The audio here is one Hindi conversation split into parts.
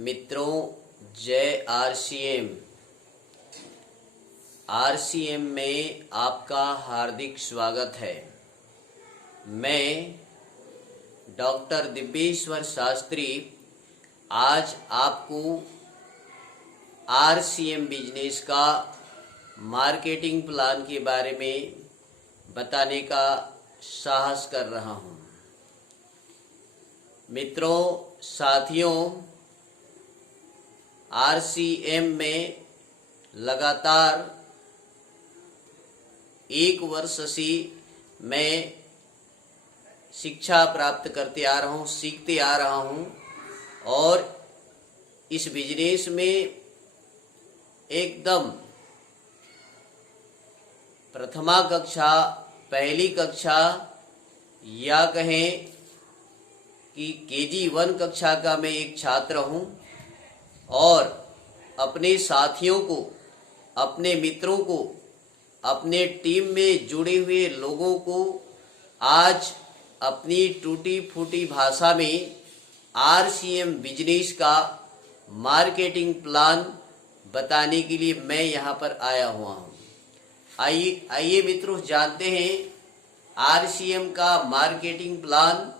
मित्रों, जय आरसीएम। आरसीएम में आपका हार्दिक स्वागत है। मैं डॉक्टर दिव्येश्वर शास्त्री आज आपको आरसीएम बिजनेस का मार्केटिंग प्लान के बारे में बताने का साहस कर रहा हूं। मित्रों, साथियों, आरसीएम में लगातार 1 वर्ष से मैं शिक्षा प्राप्त करते आ रहा हूँ, सीखते आ रहा हूँ और इस बिजनेस में एकदम प्रथमा कक्षा, पहली कक्षा या कहें कि केजी 1 कक्षा का मैं एक छात्र हूँ और अपने साथियों को, अपने मित्रों को, अपने टीम में जुड़े हुए लोगों को आज अपनी टूटी फूटी भाषा में आरसीएम बिजनेस का मार्केटिंग प्लान बताने के लिए मैं यहाँ पर आया हुआ हूँ। आइए मित्रों, जानते हैं आरसीएम का मार्केटिंग प्लान,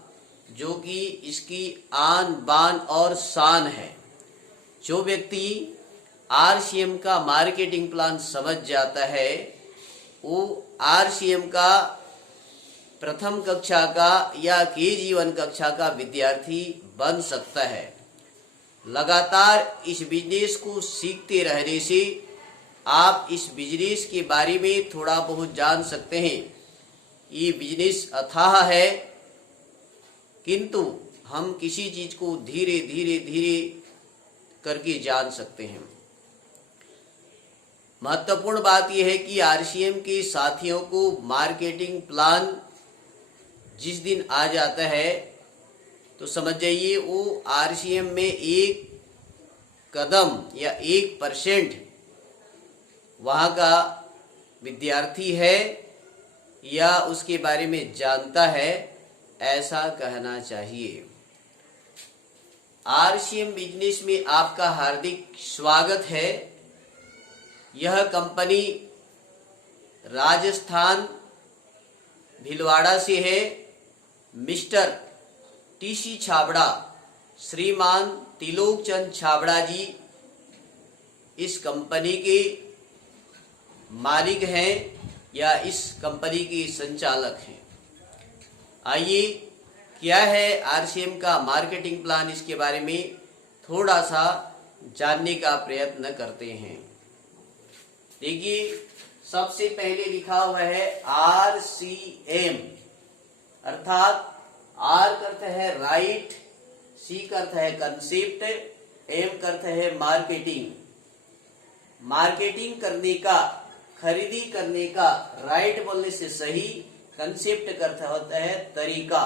जो कि इसकी आन बान और शान है। जो व्यक्ति आरसीएम का मार्केटिंग प्लान समझ जाता है वो आरसीएम का प्रथम कक्षा का या केजी 1 कक्षा का विद्यार्थी बन सकता है। लगातार इस बिजनेस को सीखते रहने से आप इस बिजनेस के बारे में थोड़ा बहुत जान सकते हैं। ये बिजनेस अथाह है, किंतु हम किसी चीज को धीरे धीरे करके जान सकते हैं। महत्वपूर्ण बात यह है कि आरसीएम के साथियों को मार्केटिंग प्लान जिस दिन आ जाता है तो समझ जाइए वो आरसीएम में 1 कदम या 1% वहाँ का विद्यार्थी है या उसके बारे में जानता है, ऐसा कहना चाहिए। आरसीएम बिजनेस में आपका हार्दिक स्वागत है। यह कंपनी राजस्थान भीलवाड़ा से है। मिस्टर टीसी छाबड़ा, श्रीमान त्रिलोक चंद छाबड़ा जी इस कंपनी के मालिक हैं या इस कंपनी के संचालक हैं। आइए, क्या है आरसीएम का मार्केटिंग प्लान, इसके बारे में थोड़ा सा जानने का प्रयत्न करते हैं। देखिए, सबसे पहले लिखा हुआ है आरसीएम, अर्थात आर का अर्थ है राइट, सी का अर्थ है कंसेप्ट, एम का अर्थ है मार्केटिंग। मार्केटिंग करने का, खरीदी करने का, राइट बोलने से सही, कंसेप्ट का अर्थ होता है तरीका।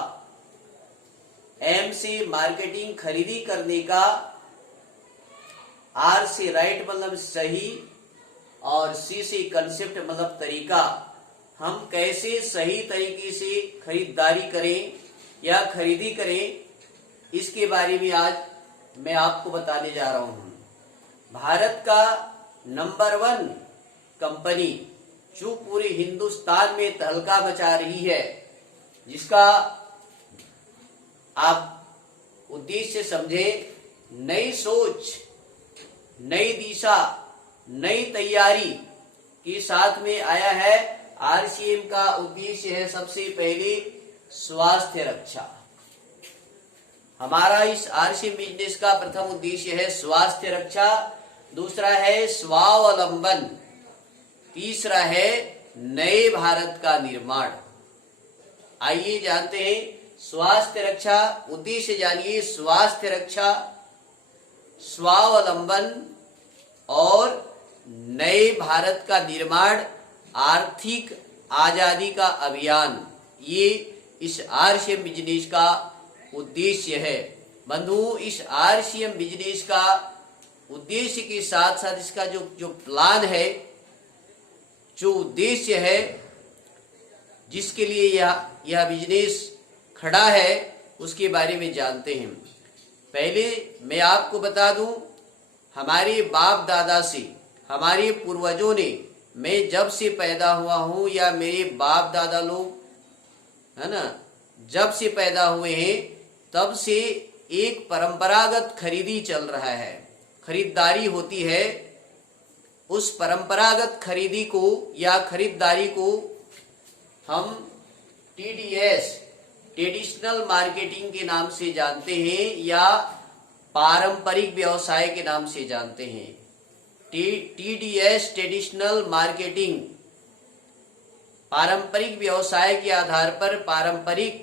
एम से मार्केटिंग, खरीदी करने का, आर से राइट मतलब सही और सी से कंसेप्ट मतलब तरीका। हम कैसे सही तरीके से खरीदारी करें या खरीदी करें, इसके बारे में आज मैं आपको बताने जा रहा हूं। भारत का नंबर 1 कंपनी जो पूरे हिंदुस्तान में तहलका मचा रही है, जिसका आप उद्देश्य समझे, नई सोच, नई दिशा, नई तैयारी के साथ में आया है। आरसीएम का उद्देश्य है सबसे पहले स्वास्थ्य रक्षा। हमारा इस आरसीएम बिजनेस का प्रथम उद्देश्य है स्वास्थ्य रक्षा, दूसरा है स्वावलंबन, तीसरा है नए भारत का निर्माण। आइए जानते हैं स्वास्थ्य रक्षा, उद्देश्य जानिए। स्वास्थ्य रक्षा, स्वावलंबन और नए भारत का निर्माण, आर्थिक आजादी का अभियान, ये इस आरसीएम बिजनेस का उद्देश्य है। बंधु, इस आरसीएम बिजनेस का उद्देश्य के साथ साथ इसका जो प्लान है, जो उद्देश्य है, जिसके लिए यह बिजनेस खड़ा है, उसके बारे में जानते हैं। पहले मैं आपको बता दूं, हमारे बाप दादा से, हमारे पूर्वजों ने, मैं जब से पैदा हुआ हूं या मेरे बाप दादा लोग, है ना, जब से पैदा हुए हैं तब से एक परंपरागत खरीदी चल रहा है, खरीदारी होती है। उस परंपरागत खरीदी को या खरीदारी को हम TDS, ट्रेडिशनल मार्केटिंग के नाम से जानते हैं या पारंपरिक व्यवसाय के नाम से जानते हैं। TDS, ट्रेडिशनल मार्केटिंग, पारंपरिक व्यवसाय के आधार पर, पारंपरिक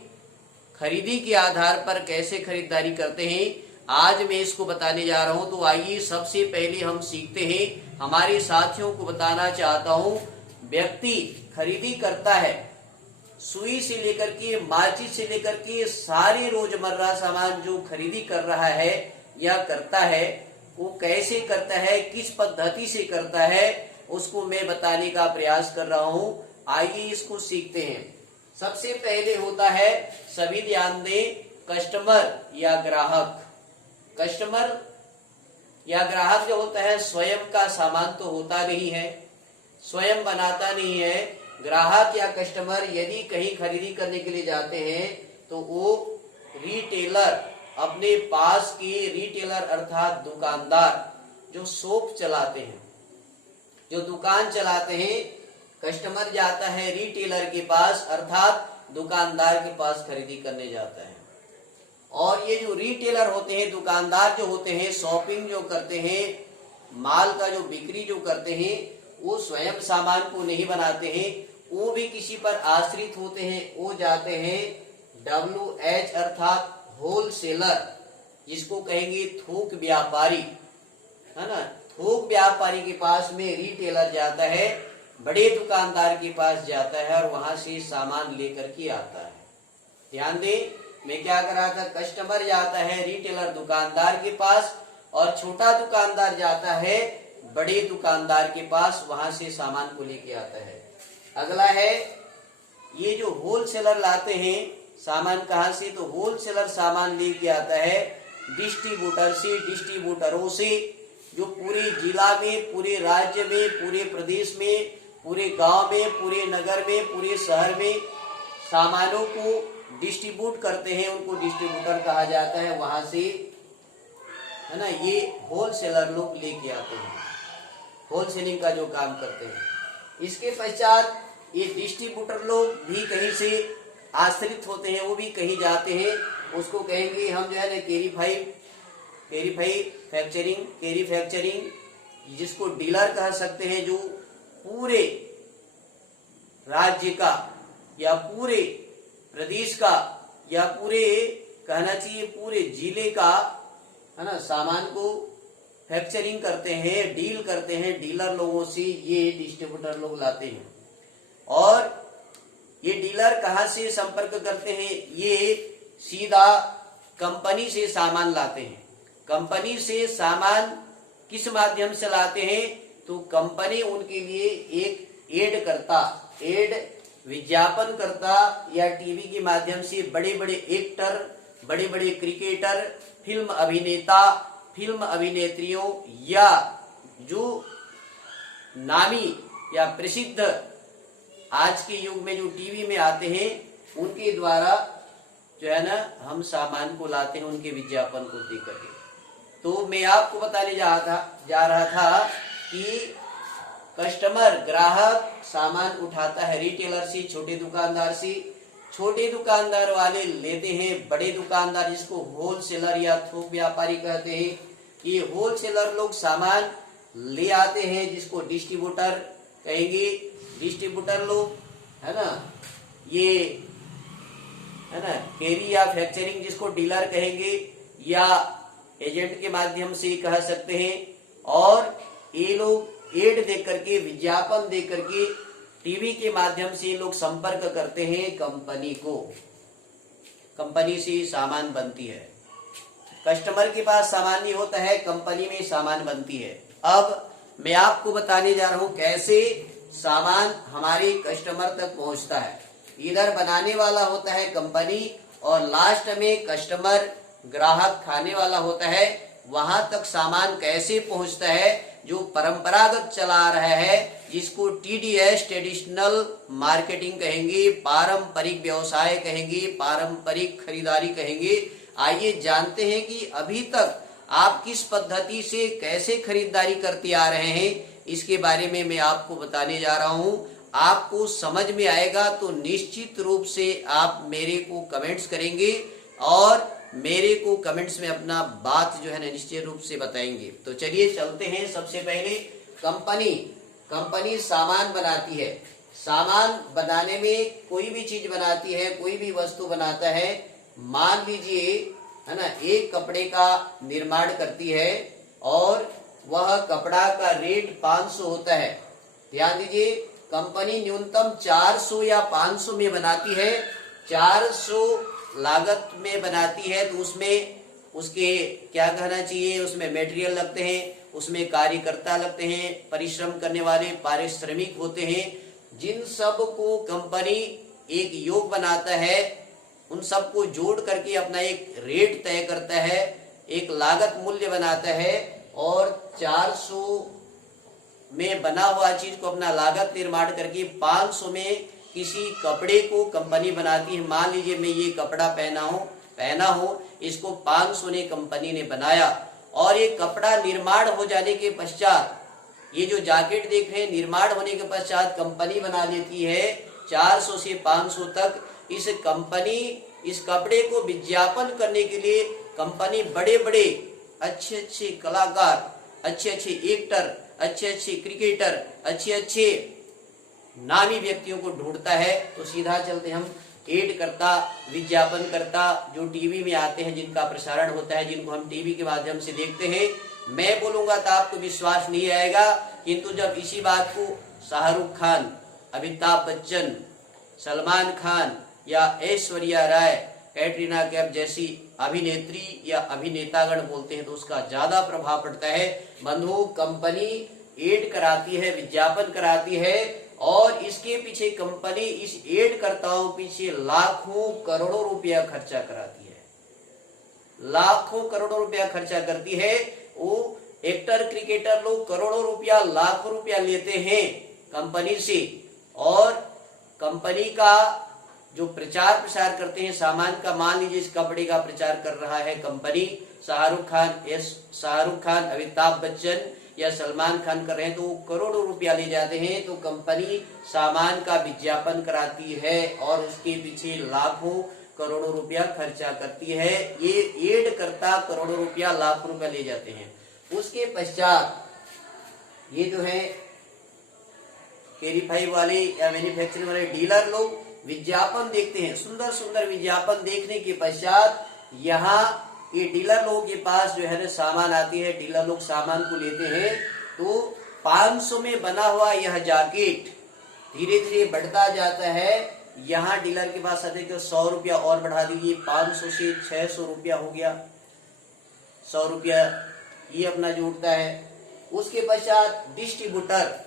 खरीदी के आधार पर कैसे खरीदारी करते हैं, आज मैं इसको बताने जा रहा हूं। तो आइए सबसे पहले हम सीखते हैं। हमारे साथियों को बताना चाहता हूं, व्यक्ति खरीदी करता है, सुई से लेकर के, माचिस से लेकर के सारे रोजमर्रा सामान जो खरीदी कर रहा है या करता है, वो कैसे करता है, किस पद्धति से करता है, उसको मैं बताने का प्रयास कर रहा हूं। आइए इसको सीखते हैं। सबसे पहले होता है, सभी ध्यान दें, कस्टमर या ग्राहक। कस्टमर या ग्राहक जो होता है, स्वयं का सामान तो होता नहीं है, स्वयं बनाता नहीं है। ग्राहक या कस्टमर यदि कहीं खरीदी करने के लिए जाते हैं तो वो रिटेलर, अपने पास के रिटेलर अर्थात दुकानदार जो शॉप चलाते हैं, जो दुकान चलाते हैं, कस्टमर जाता है रिटेलर के पास अर्थात दुकानदार के पास खरीदी करने जाता है। और ये जो रिटेलर होते हैं, दुकानदार जो होते हैं, शॉपिंग जो करते हैं, माल का जो बिक्री जो करते हैं, वो स्वयं सामान को नहीं बनाते हैं, वो भी किसी पर आश्रित होते हैं। वो जाते हैं WH अर्थात होलसेलर, जिसको कहेंगे थोक व्यापारी, है ना। थोक व्यापारी के पास में रिटेलर जाता है, बड़े दुकानदार के पास जाता है और वहां से सामान लेकर के आता है। ध्यान दें, मैं क्या कर रहा था, कस्टमर जाता है रिटेलर दुकानदार के पास और छोटा दुकानदार जाता है बड़े दुकानदार के पास, वहां से सामान को लेके आता है। अगला है, ये जो होलसेलर लाते हैं सामान कहां से, तो होलसेलर सामान लेके आता है डिस्ट्रीब्यूटर से, डिस्ट्रीब्यूटरों से, जो पूरे जिला में, पूरे राज्य में, पूरे प्रदेश में, पूरे गांव में, पूरे नगर में, पूरे शहर में सामानों को डिस्ट्रीब्यूट करते हैं, उनको डिस्ट्रीब्यूटर कहा जाता है। वहां से, है ना, ये होलसेलर लोग लेके आते हैं, होलसेलिंग का जो काम करते हैं। इसके पश्चात ये डिस्ट्रीब्यूटर लोग भी कहीं से आश्रित होते हैं, वो भी कहीं जाते हैं, उसको कहेंगे हम जो है ना कैरी फैक्चरिंग, जिसको डीलर कह सकते हैं, जो पूरे राज्य का या पूरे प्रदेश का या पूरे, कहना चाहिए पूरे जिले का, है ना, सामान को फैक्चरिंग करते हैं, डील करते हैं डीलर लोगों से, ये डिस्ट्रीब्यूटर लोग लाते हैं। और ये डीलर कहां से संपर्क करते हैं, ये सीधा कंपनी से सामान लाते हैं। कंपनी से सामान किस माध्यम से लाते हैं, तो कंपनी उनके लिए एक एड विज्ञापन करता या टीवी के माध्यम से बड़े बड़े एक्टर, बड़े बड़े क्रिकेटर, फिल्म अभिनेता, फिल्म अभिनेत्रियों या जो नामी या प्रसिद्ध आज के युग में जो टीवी में आते हैं, उनके द्वारा जो है ना हम सामान को लाते हैं, उनके विज्ञापन को दे करके। तो मैं आपको बताने जा रहा था कि कस्टमर, ग्राहक सामान उठाता है रिटेलर से, छोटे दुकानदार से, छोटे दुकानदार वाले लेते हैं बड़े दुकानदार, जिसको होलसेलर या थोक व्यापारी कहते हैं। ये होलसेलर लोग सामान ले आते हैं, जिसको डिस्ट्रीब्यूटर कहेंगे। डिस्ट्रीब्यूटर लोग, है ना, ये, है ना, कैरी या फैक्चरिंग, जिसको डीलर कहेंगे या एजेंट के माध्यम से कह सकते हैं। और ये लोग एड दे करके, विज्ञापन दे करके, टीवी के माध्यम से लोग संपर्क करते हैं कंपनी को, कंपनी से सामान बनती है। कस्टमर के पास सामान नहीं होता है, कंपनी में सामान बनती है। अब मैं आपको बताने जा रहा हूं कैसे सामान हमारे कस्टमर तक पहुंचता है। इधर बनाने वाला होता है कंपनी और लास्ट में कस्टमर ग्राहक खाने वाला होता है वहां तक सामान कैसे पहुंचता है, जो परंपरागत चला आ रहा है, जिसको TDS ट्रेडिशनल मार्केटिंग कहेंगे, पारंपरिक व्यवसाय कहेंगे, पारंपरिक खरीदारी कहेंगे। आइए जानते हैं कि अभी तक आप किस पद्धति से कैसे खरीदारी करते आ रहे हैं, इसके बारे में मैं आपको बताने जा रहा हूं। आपको समझ में आएगा तो निश्चित रूप से आप मेरे को कमेंट्स करेंगे और मेरे को कमेंट्स में अपना बात जो है ना निश्चित रूप से बताएंगे। तो चलिए चलते हैं। सबसे पहले कंपनी सामान बनाती है। सामान बनाने में कोई भी चीज बनाती है, कोई भी वस्तु बनाता है। मान लीजिए है ना, एक कपड़े का निर्माण करती है और वह कपड़ा का रेट 500 होता है। ध्यान दीजिए, कंपनी न्यूनतम 400 या 500 में बनाती है। 400 लागत में बनाती है तो उसमें उसके क्या कहना चाहिए, उसमें मटेरियल लगते हैं, उसमें कार्यकर्ता लगते हैं, परिश्रम करने वाले पारिश्रमिक होते हैं। जिन सब को कंपनी एक योग बनाता है, उन सबको जोड़ करके अपना एक रेट तय करता है, एक लागत मूल्य बनाता है और 400 में बना हुआ चीज को अपना लागत निर्माण करके 500 में किसी कपड़े को कंपनी बनाती है। मान लीजिए मैं ये कपड़ा पहना हूं, इसको 500 ने कंपनी ने बनाया और ये कपड़ा निर्माण हो जाने के पश्चात, ये जो जैकेट देख रहे हैं, निर्माण होने के पश्चात कंपनी बना लेती है 400 से 500 तक। इस कंपनी इस कपड़े को विज्ञापन करने के लिए कंपनी बड़े बड़े अच्छे अच्छे कलाकार, अच्छे अच्छे एक्टर, अच्छे अच्छे क्रिकेटर, अच्छे अच्छे नामी व्यक्तियों को ढूंढता है। तो सीधा चलते हम एड करता, विज्ञापन करता, जो टीवी में आते हैं, जिनका प्रसारण होता है, जिनको हम टीवी के माध्यम से देखते हैं। मैं बोलूंगा तो आपको विश्वास नहीं आएगा, किंतु जब इसी बात को शाहरुख खान, अमिताभ बच्चन, सलमान खान या ऐश्वर्या राय, कैटरीना कैफ जैसी अभिनेत्री या अभिनेतागण बोलते हैं तो उसका ज्यादा प्रभाव पड़ता है। बंधु, कंपनी एड कराती है, विज्ञापन कराती है और इसके पीछे कंपनी इस एड करताओं पीछे लाखों करोड़ों रुपया खर्चा कराती है, लाखों करोड़ों रुपया खर्चा करती है। वो एक्टर क्रिकेटर लोग करोड़ों रुपया, लाखों रुपया लेते हैं कंपनी से और कंपनी का जो प्रचार प्रसार करते हैं सामान का। मान लीजिए इस कपड़े का प्रचार कर रहा है कंपनी, शाहरुख खान, अमिताभ बच्चन या सलमान खान कर रहे हैं, तो करोड़ों रुपया ले जाते हैं। तो कंपनी सामान का विज्ञापन कराती है और उसके पीछे लाखों करोड़ों रुपया खर्चा करती है। ये एड करता करोड़ों रुपया, लाखों रुपया ले जाते हैं। उसके पश्चात ये जो है वेरीफाई वाले या मैन्युफैक्चरिंग वाले डीलर लोग विज्ञापन देखते हैं। सुंदर सुंदर विज्ञापन देखने के पश्चात यहाँ ये डीलर लोगों के पास जो है ना सामान आती है, डीलर लोग सामान को लेते हैं। तो 500 में बना हुआ यह जैकेट धीरे धीरे बढ़ता जाता है। यहाँ डीलर के पास आते कि 100 रुपया और बढ़ा दीजिए, 500 से 600 रुपया हो गया, 100 रुपया ये अपना जोड़ता है। उसके पश्चात डिस्ट्रीब्यूटर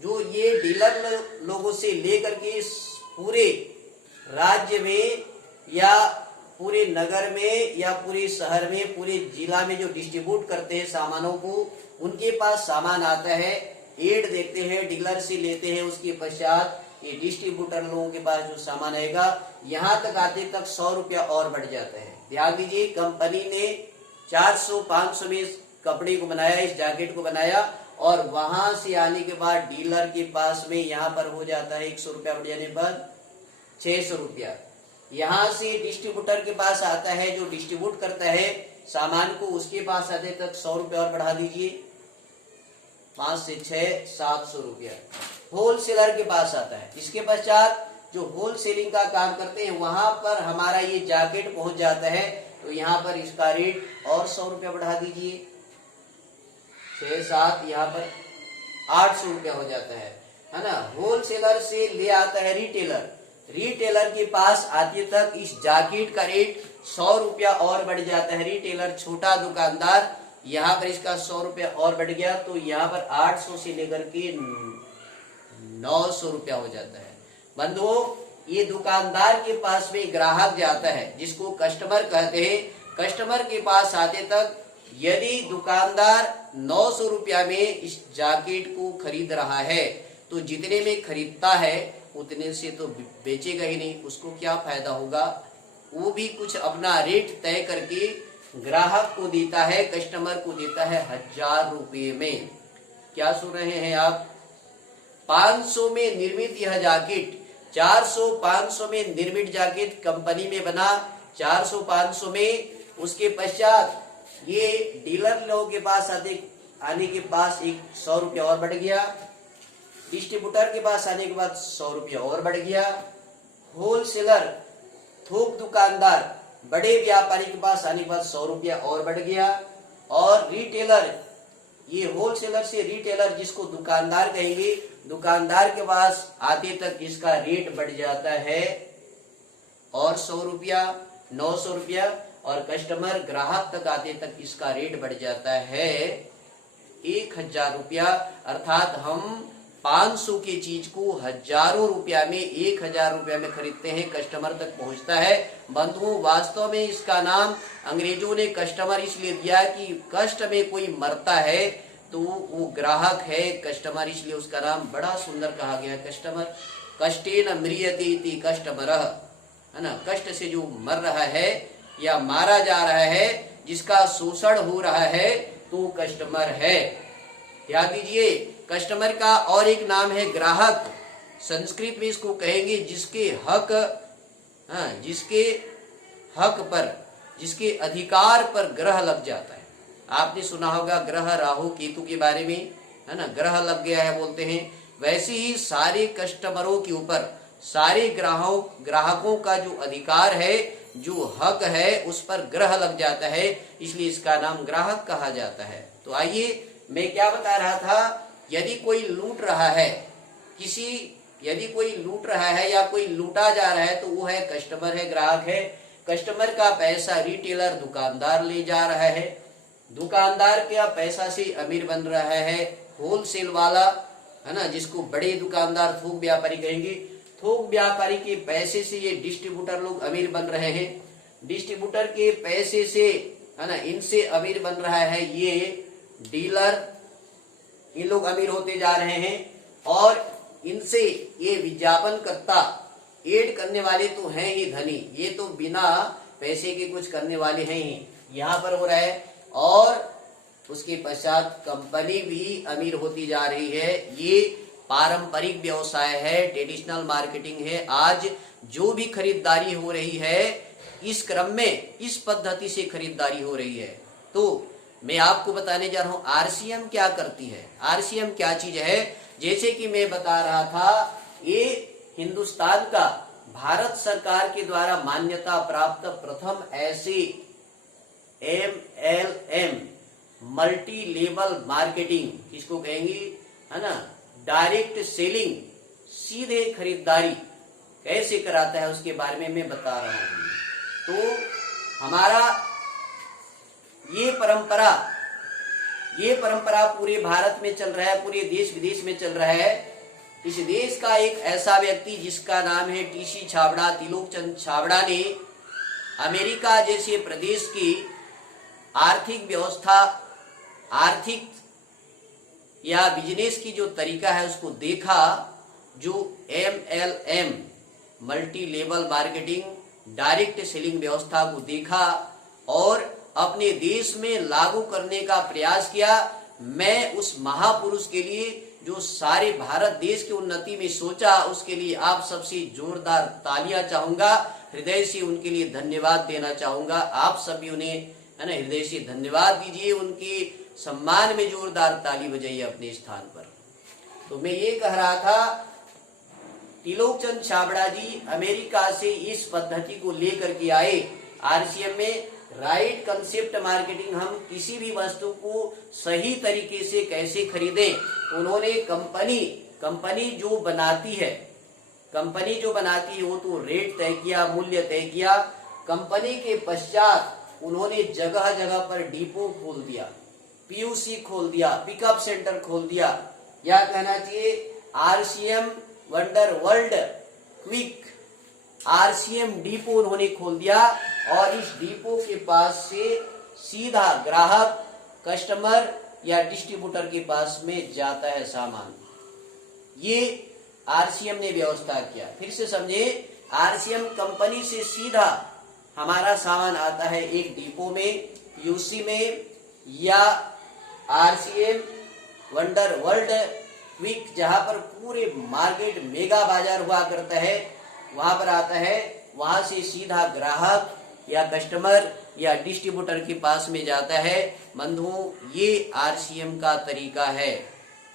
जो ये डीलर लोगों से लेकर के पूरे राज्य में या पूरे नगर में या पूरे शहर में, पूरे जिला में जो डिस्ट्रीब्यूट करते हैं सामानों को, उनके पास सामान आता है, एड देखते हैं, डीलर से लेते हैं। उसके पश्चात ये डिस्ट्रीब्यूटर लोगों के पास जो सामान आएगा, यहाँ तक आते तक 100 रुपया और बढ़ जाता है। ध्यान दीजिए, कंपनी ने 400-500 में इस कपड़े को बनाया, इस जैकेट को बनाया और वहां से आने के बाद डीलर के पास में यहाँ पर हो जाता है 100 रुपया बढ़ जाने पर 600 रुपया। यहाँ से डिस्ट्रीब्यूटर के पास आता है जो डिस्ट्रीब्यूट करता है सामान को, उसके पास आते तक 100 रुपया और बढ़ा दीजिए, 5 से 6 700 रुपया। होलसेलर के पास आता है। इसके पश्चात जो होलसेलिंग का काम करते हैं वहां पर हमारा ये जैकेट पहुंच जाता है, तो यहाँ पर इसका रेट और 100 रुपया बढ़ा दीजिए, 6-7, यहाँ पर 800 रुपया हो जाता है ना। होलसेलर से ले आता है रिटेलर, रिटेलर के पास आते तक इस जैकेट का रेट 100 रुपया और बढ़ जाता है। रिटेलर छोटा दुकानदार, यहाँ पर इसका 100 रुपया और बढ़ गया, तो यहाँ पर 800 से लेकर के 900 रुपया हो जाता है। बंधुओं, ये दुकानदार के पास में ग्राहक जाता है, जिसको कस्टमर कहते हैं। कस्टमर के पास आते तक यदि दुकानदार 900 रुपया में इस जैकेट को खरीद रहा है तो जितने में खरीदता है उतने से तो बेचेगा ही नहीं, उसको क्या फायदा होगा। वो भी कुछ अपना रेट तय करके ग्राहक को देता है, कस्टमर को देता है 1000 रुपये में। क्या सुन रहे हैं आप? 500 में निर्मित यह जैकेट 400-500 में निर्मित जैकेट कंपनी में बना 400-500 में, उसके पश्चात ये डीलर लोगों के पास आने के पास 100 रुपया और बढ़ गया, डिस्ट्रीब्यूटर के पास आने के बाद 100 रुपया और बढ़ गया, होलसेलर थोक दुकानदार बड़े व्यापारी के पास आने के बाद 100 रुपया और बढ़ गया, और रिटेलर, ये होलसेलर से रिटेलर जिसको दुकानदार कहेंगे, दुकानदार के पास आते तक इसका रेट बढ़ जाता है और 100 रुपया 900 रुपया, और कस्टमर ग्राहक तक आते तक इसका रेट बढ़ जाता है 1000 रुपया। अर्थात हम 500 की चीज को हजारों रुपया में 1000 रुपया में खरीदते हैं, कस्टमर तक पहुंचता है। बंधुओं, वास्तव में इसका नाम अंग्रेजों ने कस्टमर इसलिए दिया कि कष्ट में कोई मरता है तो वो ग्राहक है, कस्टमर, इसलिए उसका नाम बड़ा सुंदर कहा गया कस्टमर। कष्टेन म्रियते इति कस्टमरः, है ना, कष्ट से जो मर रहा है या मारा जा रहा है, जिसका शोषण हो रहा है, तो कस्टमर है। याद दीजिए, कस्टमर का और एक नाम है ग्राहक। संस्कृत में इसको कहेंगे जिसके हक पर, जिसके अधिकार पर ग्रह लग जाता है। आपने सुना होगा ग्रह राहु केतु के बारे में, है ना, ग्रह लग गया है बोलते हैं। वैसे ही सारे कस्टमरों के ऊपर, सारे ग्राहकों का जो अधिकार है, जो हक है, उस पर ग्रह लग जाता है, इसलिए इसका नाम ग्राहक कहा जाता है। तो आइए, मैं क्या बता रहा था, यदि कोई लूट रहा है, यदि कोई लूट रहा है या कोई लूटा जा रहा है तो वो है कस्टमर, है, ग्राहक है। कस्टमर का पैसा रिटेलर दुकानदार ले जा रहा है, दुकानदार क्या पैसा से अमीर बन रहा है होलसेल वाला, है ना, जिसको बड़े दुकानदार थोक व्यापारी कहेंगे। थोक व्यापारी के पैसे से ये डिस्ट्रीब्यूटर लोग अमीर बन रहे हैं, डिस्ट्रीब्यूटर के पैसे से, है ना, इनसे अमीर बन रहा है ये डीलर, इन लोग अमीर होते जा रहे हैं, और इनसे ये विज्ञापनकर्ता, एड करने वाले तो हैं ही धनी, ये तो बिना पैसे के कुछ करने वाले हैं ही, यहाँ पर हो रहा है। और उसके पश्चात कंपनी भी अमीर होती जा रही है। ये पारंपरिक व्यवसाय है, ट्रेडिशनल मार्केटिंग है। आज जो भी खरीदारी हो रही है, इस क्रम में, इस पद्धति से खरीदारी हो रही है। तो मैं आपको बताने जा रहा हूं आरसीएम क्या करती है, आरसीएम क्या चीज है। जैसे कि मैं बता रहा था, ये हिंदुस्तान का भारत सरकार के द्वारा मान्यता प्राप्त प्रथम ऐसे MLM, मल्टी लेवल मार्केटिंग, किसको कहेंगे, है ना, डायरेक्ट सेलिंग, सीधे खरीदारी कैसे कराता है उसके बारे में मैं बता रहा हूं। तो हमारा ये परंपरा पूरे भारत में चल रहा है, पूरे देश विदेश में चल रहा है। इस देश का एक ऐसा व्यक्ति जिसका नाम है टीसी छाबड़ा, त्रिलोकचंद छाबड़ा ने अमेरिका जैसे प्रदेश की आर्थिक व्यवस्था, आर्थिक या बिजनेस की जो तरीका है उसको देखा, जो MLM, multi level marketing, direct selling व्यवस्था को देखा और अपने देश में लागू करने का प्रयास किया। मैं उस महापुरुष के लिए जो सारे भारत देश की उन्नति में सोचा, उसके लिए आप सबसे जोरदार तालियां चाहूंगा, हृदय से उनके लिए धन्यवाद देना चाहूंगा। आप सभी उन्हें, है ना, हृदय से धन्यवाद दीजिए, उनके सम्मान में जोरदार ताली बजाइए अपने स्थान पर। तो मैं ये कह रहा था, त्रिलोकचंद छाबड़ा जी अमेरिका से इस पद्धति को लेकर के आए। आरसीएम में राइट कंसेप्ट मार्केटिंग, हम किसी भी वस्तु को सही तरीके से कैसे खरीदें। उन्होंने कंपनी जो बनाती है वो तो रेट तय किया, मूल्य तय किया। कंपनी के पश्चात उन्होंने जगह जगह पर डिपो खोल दिया, पीयूसी खोल दिया, पिकअप सेंटर खोल दिया, या कहना चाहिए RCM wonder world quick RCM depot उन्होंने खोल दिया। और इस डिपो के पास से सीधा ग्राहक, कस्टमर या डिस्ट्रीब्यूटर के पास में जाता है सामान। ये आरसीएम ने व्यवस्था किया। फिर से समझे, आरसीएम कंपनी से सीधा हमारा सामान आता है एक डिपो में, यूसी में, या आरसीएम वंडर वर्ल्ड क्विक, जहां पर पूरे मार्केट मेगा बाजार हुआ करता है, वहां पर आता है। वहां से सीधा ग्राहक या कस्टमर या डिस्ट्रीब्यूटर के पास में जाता है। बंधुओं, ये आरसीएम का तरीका है।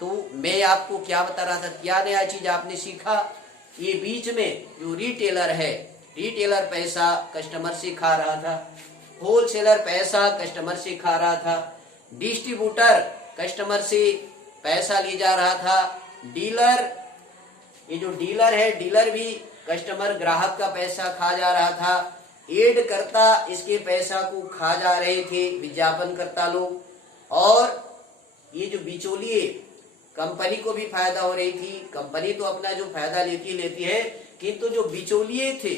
तो मैं आपको क्या बता रहा था, क्या नया चीज आपने सीखा? ये बीच में जो रिटेलर है, रिटेलर पैसा कस्टमर से खा रहा था, होलसेलर पैसा कस्टमर से खा रहा था, डिस्ट्रीब्यूटर कस्टमर से पैसा ले जा रहा था, डीलर, ये जो डीलर है, डीलर भी कस्टमर ग्राहक का पैसा खा जा रहा था, एड करता इसके पैसा को खा जा रहे थे विज्ञापन करता लोग, और ये जो बिचौलिए, कंपनी को भी फायदा हो रही थी। कंपनी तो अपना जो फायदा लेती है, किंतु जो बिचौलिए थे,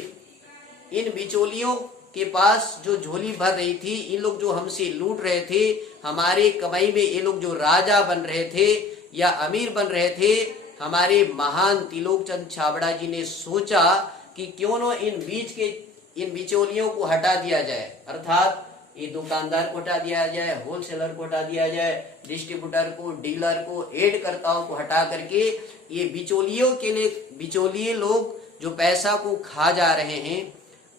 इन बिचौलियों के पास जो झोली भर रही थी, इन लोग जो हमसे लूट रहे थे, हमारे कमाई में ये लोग जो राजा बन रहे थे या अमीर बन रहे थे, हमारे महान त्रिलोकचंद छाबड़ा जी ने सोचा कि क्यों न इन बिचौलियों को हटा दिया जाए, अर्थात ये दुकानदार को हटा दिया जाए, होलसेलर को हटा दिया जाए, डिस्ट्रीब्यूटर को, डीलर को, एड कर्ताओं को हटा करके ये बिचौलियों के लिए, बिचौलिए लोग जो पैसा को खा जा रहे हैं,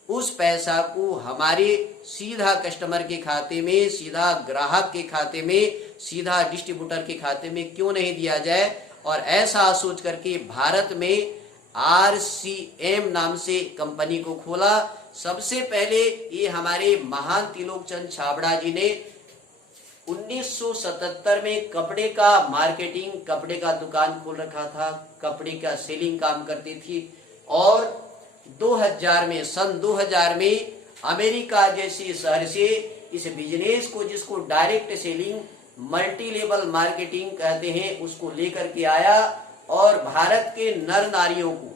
उस पैसा को हमारे सीधा कस्टमर के खाते में, सीधा ग्राहक के खाते में, सीधा डिस्ट्रीब्यूटर के खाते में क्यों नहीं दिया जाए। और ऐसा सोच करके भारत में आरसीएम नाम से कंपनी को खोला। सबसे पहले ये हमारे महान त्रिलोकचंद छाबड़ा जी ने 1977 में कपड़े का मार्केटिंग, कपड़े का दुकान खोल रखा था, कपड़े का सेलिंग काम करती थी। और 2000 में, सन 2000 में अमेरिका जैसे शहर से इस बिजनेस को, जिसको direct selling, multi level marketing कहते हैं, उसको लेकर के आया और भारत के नर नारियों को,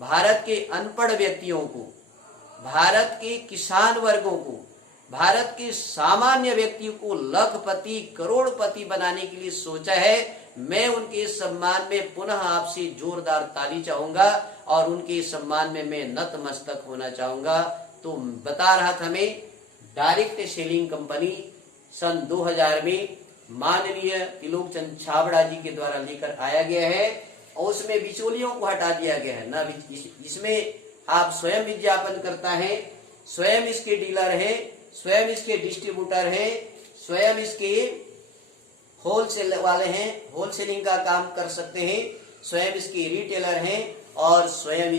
भारत के अनपढ़ व्यक्तियों को, भारत के किसान वर्गों को, भारत के सामान्य व्यक्तियों को लखपति, करोड़पति बनाने के लिए सोचा है। मैं उनके सम्मान में पुनः आपसे जोरदार ताली चाहूंगा और उनके सम्मान में मैं नतमस्तक होना चाहूंगा। तो बता रहा था मैं, डायरेक्ट सेलिंग कंपनी सन 2000 में माननीय त्रिलोकचंद छाबड़ा जी के द्वारा लेकर आया गया है और उसमें बिचौलियों को हटा दिया गया है ना, जिसमें आप स्वयं विज्ञापन करता है, स्वयं इसके डीलर है, स्वयं इसके डिस्ट्रीब्यूटर है, स्वयं इसके होलसेल वाले हैं, होलसेलिंग का काम कर सकते हैं, स्वयं इसके रिटेलर हैं और स्वयं